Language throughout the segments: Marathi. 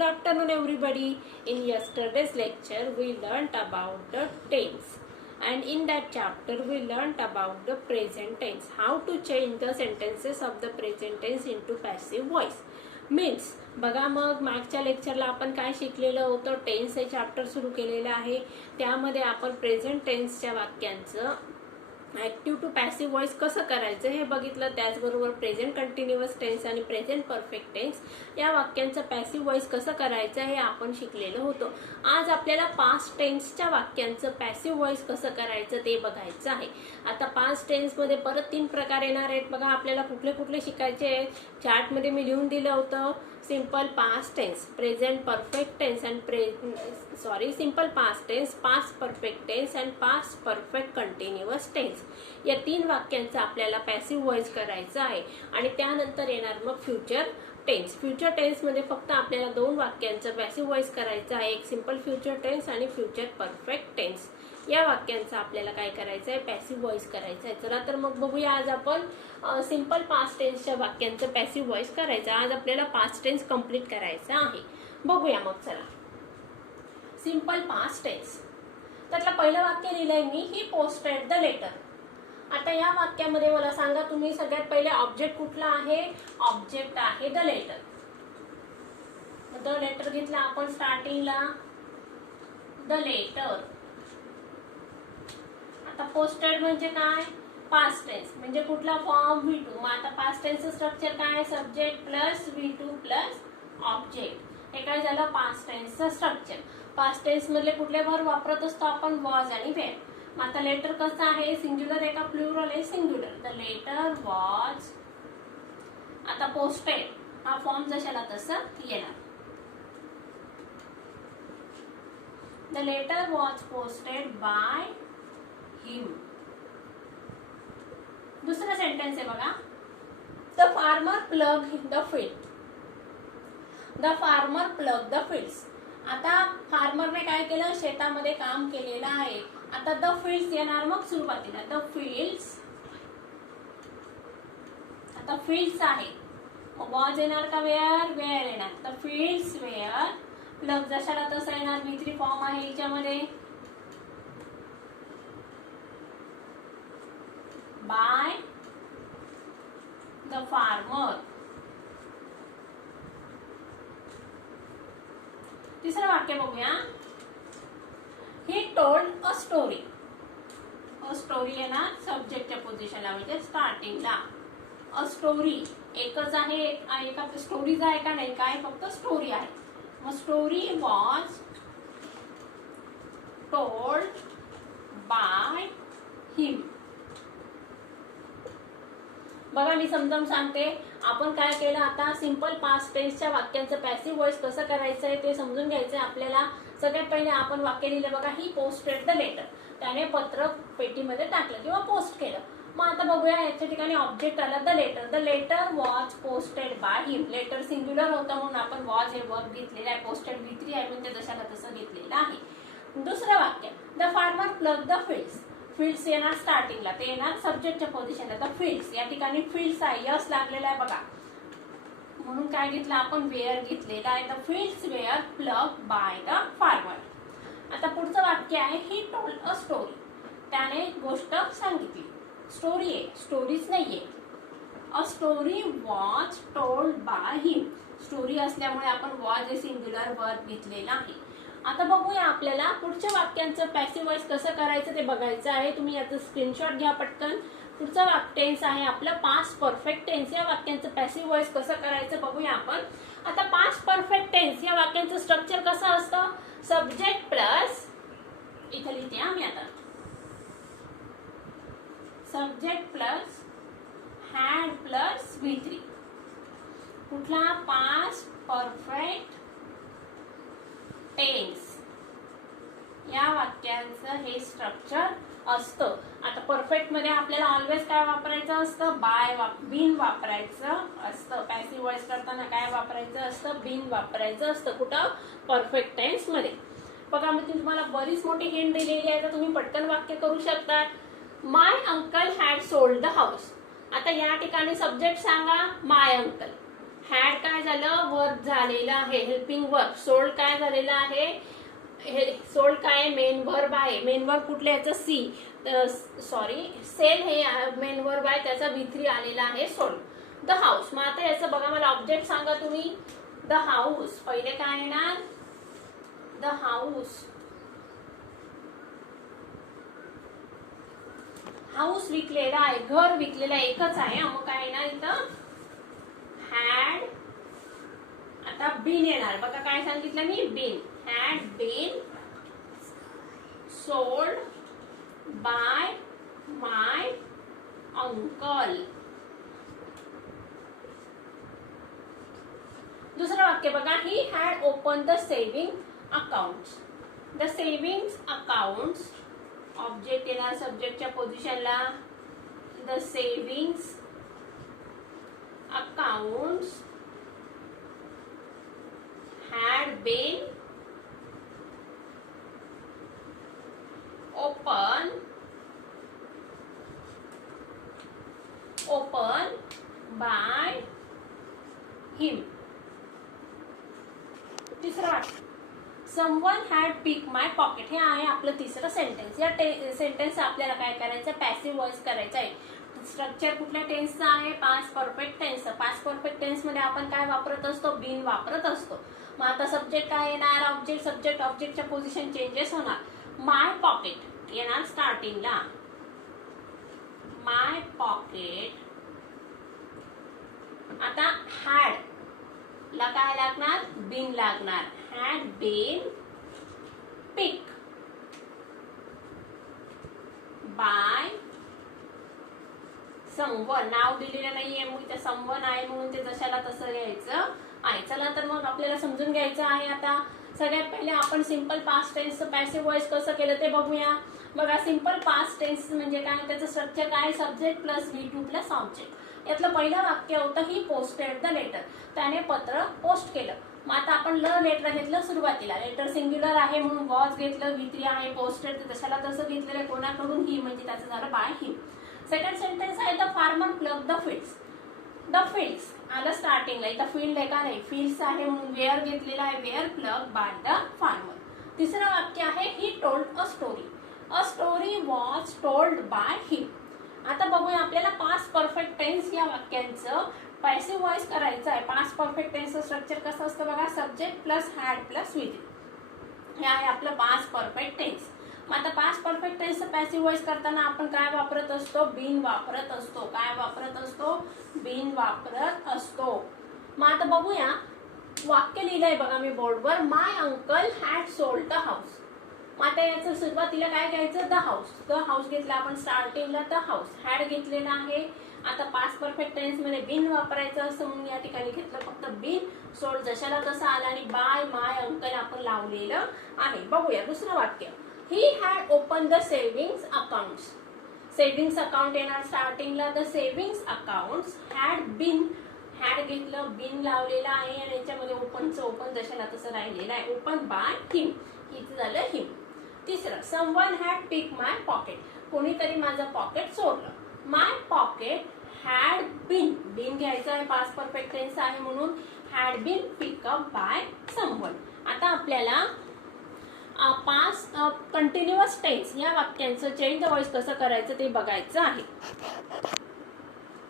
Good afternoon everybody. In yesterday's lecture we learnt about the tense, and in that chapter we learnt about the present tense, how to change the sentences of the present tense into passive voice. Means बघा, मग मागच्या लेक्चरला आपण काय शिकलेलं होतं, टेन्स हे चॅप्टर सुरू केलेलं आहे. त्यामध्ये आपण प्रेझेंट टेन्सच्या वाक्यांचं ॲक्टिव्ह टू पॅसिव्ह व्हॉइस कसं करायचं हे बघितलं. त्याचबरोबर प्रेझेंट कंटिन्युअस टेन्स आणि प्रेझेंट परफेक्ट टेन्स या वाक्यांचं पॅसिव्ह व्हॉइस कसं करायचं हे आपण शिकलेलं होतं. आज आपल्याला पास्ट टेन्सच्या वाक्यांचं पॅसिव्ह व्हॉइस कसं करायचं ते बघायचं आहे. आता पास्ट टेन्समध्ये परत 3 प्रकार येणार आहेत. बघा आपल्याला कुठले कुठले शिकायचे आहेत. चार्टमध्ये मी लिहून दिलं होतं. Simple past tense, present perfect tense and simple past tense, past perfect tense and past perfect continuous tense. या 3 वाक्यांचं आपल्याला पॅसिव्ह व्हॉइस करायचं आहे. आणि त्यानंतर येणार मग फ्युचर टेन्स. फ्युचर टेन्समध्ये फक्त आपल्याला 2 वाक्यांचं पॅसिव्ह व्हॉइस करायचं आहे, एक सिंपल फ्युचर टेन्स आणि फ्युचर परफेक्ट टेन्स. या वाक्यांचं आपल्याला काय करायचं आहे, पॅसिव्ह व्हॉइस करायचं आहे. चला तर मग बघूया. आज आपण सिंपल पास्ट टेन्सच्या वाक्यांचं पॅसिव्ह व्हॉइस करायचं. आज आपल्याला पास्ट टेन्स कंप्लीट करायचं आहे. बघूया मग चला. सिंपल पास्ट टेन्स, त्यातलं पहिलं वाक्य लिहिलंय मी, ही पोस्टेड द लेटर. आता या वाक्यामध्ये मला सांगा तुम्ही, सगळ्यात पहिले ऑब्जेक्ट कुठला आहे? ऑब्जेक्ट आहे द लेटर. द लेटर घेतला आपण स्टार्टिंगला, द लेटर. आता पोस्टेड म्हणजे काय? पास्ट टेन्स म्हणजे कुठला फॉर्म? V2. मग आता पास्ट टेन्सचं स्ट्रक्चर काय? Subject plus V2 plus object. हे काय झालं? पास्ट टेन्सचं स्ट्रक्चर. पास्ट टेन्स मधले कुठले वर्ब वापरत असतो आपण? वॉज आणि वेर. मग आता लेटर कसं आहे? सिंग्युलर आहे का प्लुरल आहे? सिंग्युलर. The letter was. आता पोस्टेड हा फॉर्म जशाला तसं येणार. The letter was posted by him. दुसरा सेंटेन्स आहे बघा, the farmer plug the field. The farmer plug the fields. आता फार्मरने काय केलं? शेतामध्ये काम केलेलं आहे. आता द फील्ड्स येणार मग सुरुवातीला. The fields. आता फील्ड्स आहे, वॉज येणार का वेअर? वेअर येणार. द फील्ड्स वेअर प्लग जशाला तसं येणार. V3 फॉर्म आहे याच्यामध्ये. Bye the farmer. तिसरं वाक्य बघूया, ही told a story. A story येणार सब्जेक्टच्या पोझिशनला म्हणजे स्टार्टिंगला. अ स्टोरी एकच आहे, एका स्टोरीज आहे का? नाही, काय फक्त स्टोरी आहे. मग स्टोरी वॉज टोल्ड बाय हिम. बघा मी समजावून सांगते. आपण काय केलं, आता सिंपल पास्ट टेन्सच्या वाक्यांचं पॅसिव्ह व्हॉइस कसं करायचं आहे ते समजून घ्यायचं आहे आपल्याला. सगळ्यात पहिले आपण वाक्य लिहिलं बघा, ही पोस्टेड द लेटर. त्याने पत्र पेटीमध्ये टाकलं किंवा पोस्ट केलं. मग आता बघूया, याच्या ठिकाणी ऑब्जेक्ट आला the letter. The letter was posted by him. Letter singular होतं म्हणून आपण वॉज हे वर्ब घेतलेलं आहे. पोस्टेड V3 आहे म्हणून ते जशाला तसं घेतलेलं आहे. दुसरं वाक्य, the farmer plug the fields. Fields येणार स्टार्टिंगला, ते येणार सब्जेक्टच्या पोझिशनला. द फील्ड्स या ठिकाणी फील्ड्स आहे, यस लागलेला आहे बघा, म्हणून काय घेतलं आपण? वेअर घेतलेला आहे. The fields were plug by the farmer. आता पुढचं वाक्य आहे, ही टोल्ड अ स्टोरी. त्याने गोष्ट सांगितली. स्टोरी आहे, स्टोरीज नाहीये. अ story was told by him. Story असल्यामुळे आपण वॉज हे सिंग्युलर वर्ब घेतलेला आहे. आता बघूया आपल्याला पुढच्या वाक्यांचं पॅसिव्ह व्हॉइस कसं करायचं ते बघायचं आहे. तुम्ही याचं स्क्रीनशॉट घ्या पटकन. पुढचं टेन्स आहे आपलं पास्ट परफेक्ट टेन्स. या वाक्यांचं पॅसिव्ह व्हॉइस कसं करायचं बघूया आपण. आता पास्ट परफेक्ट टेन्स या वाक्यांचं स्ट्रक्चर कसं असतं? सब्जेक्ट प्लस, इथं लिहिते आम्ही आता, subject plus had plus V3. कुठला? Past perfect tense. या वाक्यांचं हे स्ट्रक्चर असतं. आता परफेक्ट मध्ये आपल्याला ऑलवेज काय वापरायचं असतं? बाय बीन वापरायचं असतं. पॅसिव्ह व्हॉइस करताना काय वापरायचं असतं? बीन वापरायचं असतं. कुठं? परफेक्ट टेन्स मध्ये. बघा मी तुम्हाला बरीच मोठी हिंट दिलेली आहे, तर तुम्ही पटकन वाक्य करू शकता. My uncle had sold the house. आता या ठिकाणी सब्जेक्ट सांगा, माय अंकल. हॅड काय झालं, वर्क झालेलं आहे, हेल्पिंग वर्क. सोल्ड काय झालेलं आहे, सोल्ड काय मेन वर्ब आहे. मेन वर्ब कुठले याचं सी, सॉरी सेल हे मेन वर्ब आहे, त्याचा V3 आलेला आहे सोल्ड. The house. मग आता याचं बघा, मला ऑब्जेक्ट सांगा तुम्ही. द हाऊस पहिले काय येणार, द हाऊस. हाऊस विकलेला आहे, घर विकलेलं एकच आहे. मग काय येणार इथं, हॅड. आता बीन येणार बघा, काय सांगितलं मी, been. Had been sold by my uncle. दुसरं वाक्य बघा, he had open the saving accounts. The savings accounts, object येणार सब्जेक्टच्या पोझिशनला. The savings accounts had been open by him. तिसरा, someone had picked my pocket. हे आहे आपलं तिसरं सेंटेन्स. या सेंटेन्स आपल्याला काय करायचं, पॅसिव्ह व्हॉइस करायचं आहे. स्ट्रक्चर कुठल्या टेन्सचं आहे, पास्ट परफेक्ट टेन्सचं. पास्ट परफेक्ट टेन्स मध्ये आपण काय वापरत असतो, बीन वापरत असतो. मग आता सब्जेक्ट काय येणार, ऑब्जेक्ट. सब्जेक्ट ऑब्जेक्टच्या पोझिशन चेंजेस होणार. माय पॉकेट येणार स्टार्टिंगला, माय पॉकेट. आता हॅड ला काय लागणार, बीन लागणार. Had been pick by someone. नाव दिलेलं नाहीये, मग ते समवन आहे म्हणून ते जशाला तसं घ्यायचं आहे. चला तर मग आपल्याला समजून घ्यायचं आहे. आता सगळ्यात पहिले आपण सिंपल पास्ट टेन्सचं पॅसिव्ह व्हॉइस कसं केलं ते बघूया. बघा, सिंपल पास्ट टेन्स म्हणजे काय, त्याचं स्ट्रक्चर काय, subject plus V2 plus object. यातलं पहिलं वाक्य होतं, ही पोस्टेड द लेटर. त्याने पत्र पोस्ट केलं. मग आता आपण ल लेटर घेतलं सुरुवातीला. लेटर सिंग्युलर आहे म्हणून वॉज घेतलं. V3 आहे, पोस्टेड तशाला तसं घेतलेलं. कोणाकडून, ही, म्हणजे त्याचं झालं बाय हिम. सेकंड सेंटेन्स आहे, the farmer plug the fields. The fields आलं स्टार्टिंगला. इथं फील्ड आहे का, नाही, फील्ड्स आहे म्हणून वेअर घेतलेला आहे. Were plug by the farmer. तिसरं वाक्य आहे, he told a story. A story was told by him. आता बघूया, आपल्याला पास्ट परफेक्ट टेन्स या वाक्यांचं पॅसिव्ह व्हॉइस करायचं आहे. पास्ट परफेक्ट टेन्सचं स्ट्रक्चर कसं असतं बघा, subject plus had plus V3. हे आहे आपलं पास्ट परफेक्ट टेन्स. मग आता पास्ट परफेक्ट टेन्सचं पॅसिव्ह व्हॉइस करताना आपण काय वापरत असतो, बीन वापरत असतो. काय वापरत असतो, बीन वापरत असतो. मग आता बघूया, वाक्य लिहिलंय बघा मी बोर्डवर, my uncle had sold the house. मग आता याचं सुरुवातीला काय घ्यायचं, द हाऊस. द हाऊस घेतला आपण स्टार्टिंगला, द हाऊस. हॅड घेतलेला आहे. आता पास्ट परफेक्ट टेन्स मध्ये बीन वापरायचं असं म्हणून या ठिकाणी घेतलं फक्त बीन. सोल्ड जशाला तसं आला आणि बाय माय अंकल आपण लावलेलं आहे. बघूया दुसरं वाक्य, he had open the savings accounts. Savings account येणार स्टार्टिंगला. The savings accounts had been. Had घेतलं, बीन लावलेलं आहे आणि याच्यामध्ये ओपनचं ओपन जशाला तसं राहिलेलं आहे. ओपन बाय हिम, हिचं झालं हिम. तिसरं, someone had pick my pocket. कोणीतरी माझं पॉकेट चोरलं. My pocket had been. Been घ्यायचं आहे, पास्ट परफेक्ट टेन्स आहे म्हणून had been pickup by someone. आता आपल्याला पास्ट कंटिन्युअस टेन्स या वाक्यांचं चेंज द व्हॉइस कसं करायचं ते बघायचं आहे.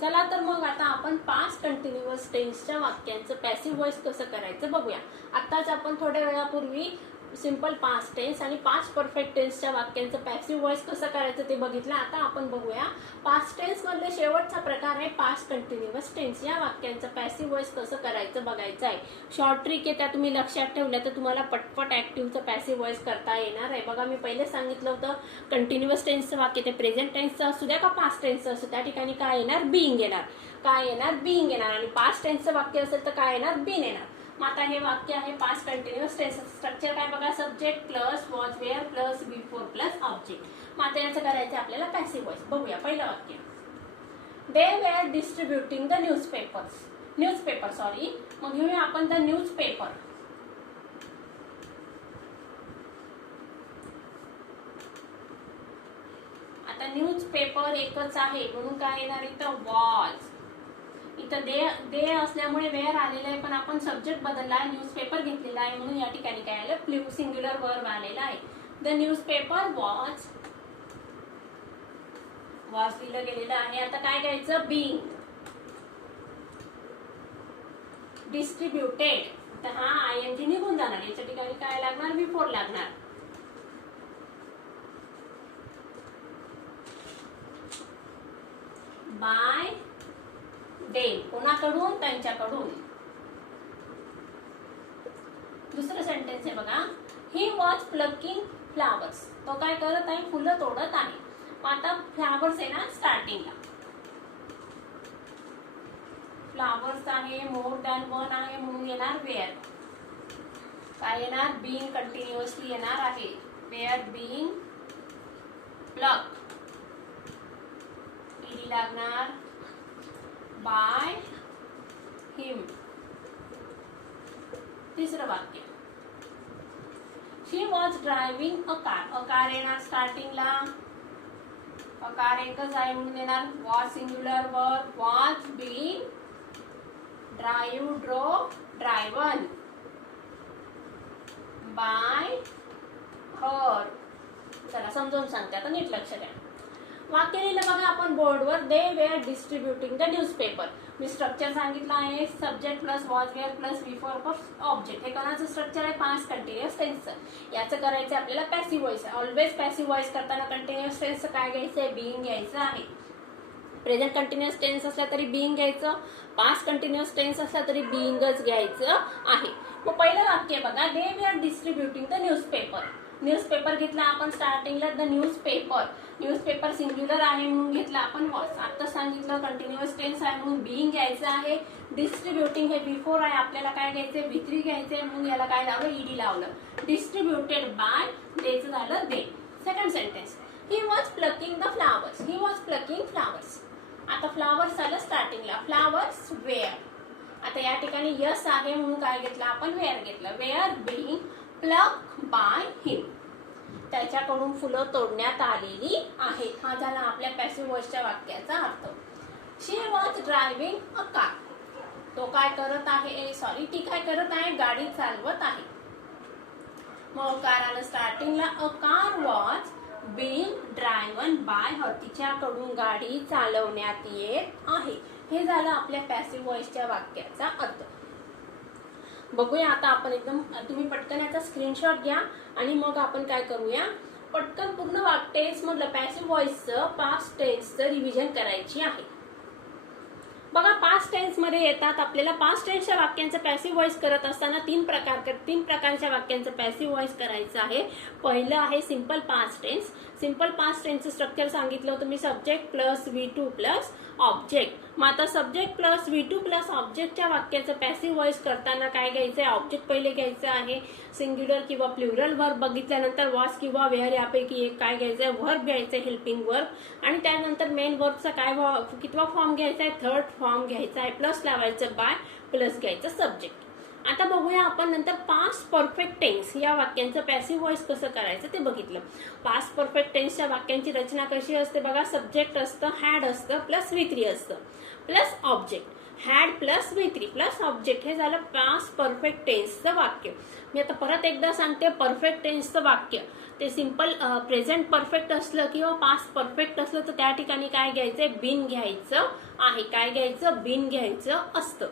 चला तर मग आता आपण पास्ट कंटिन्युअस टेन्सच्या वाक्यांचं पॅसिव्ह व्हॉइस कसं करायचं बघूया. आत्ताच आपण थोड्या वेळापूर्वी सिंपल पास्ट टेन्स आणि पास्ट परफेक्ट टेन्सच्या वाक्यांचं पॅसिव्ह व्हॉइस कसं करायचं ते बघितलं. आता आपण बघूया पास्ट टेन्स मधले शेवटचा प्रकार आहे पास्ट कंटिन्युअस टेन्स. या वाक्यांचं पॅसिव्ह व्हॉइस कसं करायचं बघायचं आहे. शॉर्ट ट्रिक आहे, त्या तुम्ही लक्षात ठेवल्या तर तुम्हाला पटपट ऍक्टिव्हचं पॅसिव्ह व्हॉइस करता येणार आहे. बघा, मी पहिले सांगितलं होतं कंटिन्युअस टेन्सचं वाक्य ते प्रेझेंट टेन्सचं असू द्या का पास्ट टेन्सचं असू, त्या ठिकाणी काय येणार, बीइंग येणार. काय येणार, बीइंग येणार. आणि पास्ट टेन्सचं वाक्य असेल तर काय येणार, बीन येणार. मग आता हे वाक्य आहे पास्ट कंटिन्युअस टेन्स. स्ट्रक्चर काय बघा, subject plus was were plus V4 plus object. मग आता याचं करायचं आपल्याला पॅसिव्ह व्हॉइस. बघूया पहिलं वाक्य, they were distributing the newspaper sorry. मग घेऊया आपण द न्यूजपेपर. आता न्यूजपेपर एकच आहे म्हणून काय येणार इथं, वॉज. इथं दे असल्यामुळे वेअर आलेलं आहे, पण आपण सब्जेक्ट बदलला आहे, न्यूजपेपर घेतलेला आहे, म्हणून या ठिकाणी काय आलं, सिंग्युलर वर्ब आलेला आहे. द न्यूजपेपर वॉज लिहिलं गेलेलं आहे. आता काय घ्यायचं, बीइंग डिस्ट्रीब्युटेड. तर हा ING निघून जाणार, याच्या ठिकाणी काय लागणार, बिफोर लागणार. बाय देम, कोणाकडून, त्यांच्याकडून. दुसरं सेंटेन्स आहे बघा, ही वॉज प्लकिंग फ्लावर्स. तो काय करत आहे, फुलं तोडत आहे. आता फ्लावर्स आहे ना स्टार्टिंगला, फ्लावर्स आहे, मोर दॅन वन आहे, म्हणून येणार वेअर. काय येणार, बीइंग कंटिन्युअसली येणार आहे. वेअर बीइंग प्लक, ईडी लागणार. By him. तिसरं वाक्य, she was driving a car. A car येणार स्टार्टिंगला, अ कार एकच आहे म्हणून येणार was singular verb. Was being drive drove driven by her. चला समजावून सांगते, आता नीट लक्ष द्या. वाक्य लिहिलं बघा आपण बोर्डवर, they were distributing the newspaper. मी स्ट्रक्चर सांगितलं आहे, subject plus was were plus before plus object. हे कोणाचं स्ट्रक्चर आहे, पास्ट कंटिन्युअस टेन्सचं. याचं करायचं आपल्याला पॅसिव्ह व्हॉइस आहे. ऑलवेज पॅसिव्ह व्हॉइस करताना कंटिन्युअस टेन्सचं काय घ्यायचं आहे, बीइंग घ्यायचं आहे. प्रेझेंट कंटिन्युअस टेन्स असला तरी बीइंग घ्यायचं, पास्ट कंटिन्युअस टेन्स असला तरी बीइंगच घ्यायचं आहे. मग पहिलं वाक्य बघा, they were distributing the newspaper. Newspaper घेतला आपण स्टार्टिंगला, द न्यूजपेपर. न्यूजपेपर सिंग्युलर आहे म्हणून घेतला आपण वॉज. आता सांगितलं कंटिन्युअस टेन्स आहे म्हणून बीइंग घ्यायचं आहे. डिस्ट्रीब्युटिंग हे बिफोर आहे, आपल्याला काय घ्यायचंय, V3 घ्यायचंय, म्हणून याला काय लावलं, ईडी लावलं. डिस्ट्रीब्युटेड बाय, देचं झालं they. Second sentence, he was plucking the flowers. He was plucking flowers. आता फ्लावर्स आलं स्टार्टिंगला, फ्लावर्स वेअर. आता या ठिकाणी यस आहे म्हणून काय घेतलं आपण, वेअर घेतलं. Were being pluck by him. त्याच्याकडून फुलं तोडण्यात आलेली आहेत. हा झाला आपल्या पॅसिव्ह व्हॉइसच्या वाक्याचा अर्थ. शी वॉज ड्रायव्हिंग अ कार. तो काय करत आहे, ती काय करत आहे, गाडी चालवत आहे. मग कार आलं स्टार्टिंगला, a car was being driven by हर. तिच्याकडून गाडी चालवण्यात येत आहे. हे झालं आपल्या पॅसिव्ह व्हॉइसच्या वाक्याचा अर्थ. बघूया आता आपण एकदम, तुम्ही पटकन याचा स्क्रीनशॉट घ्या आणि मग आपण काय करूया, पटकन पूर्ण टेन्स मधलं पॅसिव्ह व्हॉइसचं पास्ट टेन्सचं रिव्हिजन करायची आहे. बघा पास्ट टेन्स मध्ये येतात आपल्याला, पास्ट टेन्सच्या वाक्यांचं पॅसिव्ह व्हॉइस करत असताना तीन प्रकारच्या वाक्यांचं पॅसिव्ह व्हॉइस करायचं आहे. पहिलं आहे simple past tense. Simple past टेन्सचं स्ट्रक्चर सांगितलं होतं मी, subject plus V2 plus object. मग आता सब्जेक्ट प्लस V2 प्लस ऑब्जेक्टच्या वाक्याचं पॅसिव्ह व्हॉइस करताना काय घ्यायचंय, ऑब्जेक्ट पहिले घ्यायचं आहे. सिंग्युलर किंवा प्लुरल वर्ब बघितल्यानंतर वॉज किंवा वेअर यापैकी एक काय घ्यायचंय, वर्ब घ्यायचंय, हेल्पिंग वर्ब. आणि त्यानंतर मेन वर्बचा काय कितवा फॉर्म घ्यायचा आहे, थर्ड फॉर्म घ्यायचा आहे. प्लस लावायचं बाय, प्लस घ्यायचं सब्जेक्ट. आता बघूया आपण नंतर पास्ट परफेक्ट टेन्स या वाक्यांचं पॅसिव्ह व्हॉइस कसं करायचं ते बघितलं. पास्ट परफेक्ट टेन्सच्या वाक्यांची रचना कशी असते बघा, सब्जेक्ट असतं, हॅड असतं, प्लस V3 असतं, plus object. Had plus V3 plus object, हे झालं पास्ट परफेक्ट टेन्सचं वाक्य. मी आता परत एकदा सांगते, परफेक्ट टेन्सचं वाक्य ते सिंपल प्रेझेंट परफेक्ट असलं किंवा पास्ट परफेक्ट असलं तर त्या ठिकाणी काय घ्यायचंय, बीन घ्यायचं आहे. काय घ्यायचं, बीन घ्यायचं असतं.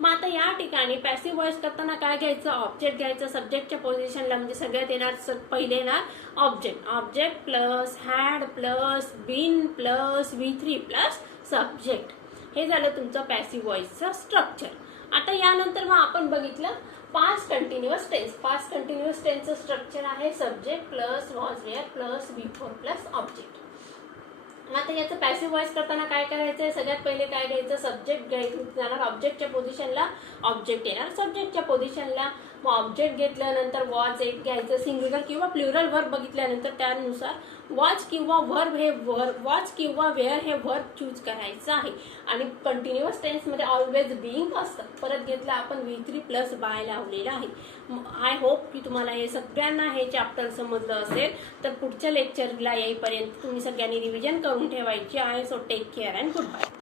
मग आता या ठिकाणी पॅसिव्ह व्हॉइस करताना काय घ्यायचं, ऑब्जेक्ट घ्यायचं. सब्जेक्टच्या पोझिशनला म्हणजे सगळ्यात येणार पहिले येणार object. Object plus had plus been plus V3 plus subject. हे झालं तुमचं पॅसिव्ह व्हॉइसचं स्ट्रक्चर. आता यानंतर मग आपण बघितलं past continuous tense. Past continuous टेन्सचं स्ट्रक्चर आहे subject plus was were plus V4 plus object. आता याचं पॅसिव्ह व्हॉइस करताना काय करायचंय, सगळ्यात पहिले काय घ्यायचं, सब्जेक्ट घ्यायचं जाणार, ऑब्जेक्टच्या पोझिशनला ऑब्जेक्ट येणार, सब्जेक्टच्या पोझिशनला. मग ऑब्जेक्ट घेतल्यानंतर वॉज एक घ्यायचं, सिंग्युलर किंवा प्लुरल वर्ब बघितल्यानंतर त्यानुसार वॉज किंवा वर्ब हे वॉज किंवा वेअर हे वर्ब चूज करायचं आहे. आणि कंटिन्युअस टेन्समध्ये ऑलवेज बीइंग असतं. परत घेतलं आपण V3 प्लस बाय लावलेलं आहे. आय होप की तुम्हाला हे सगळ्यांना हे चॅप्टर समजलं असेल. तर पुढच्या लेक्चरला येईपर्यंत तुम्ही सगळ्यांनी रिव्हिजन करून ठेवायची आहे. So take care and good bye.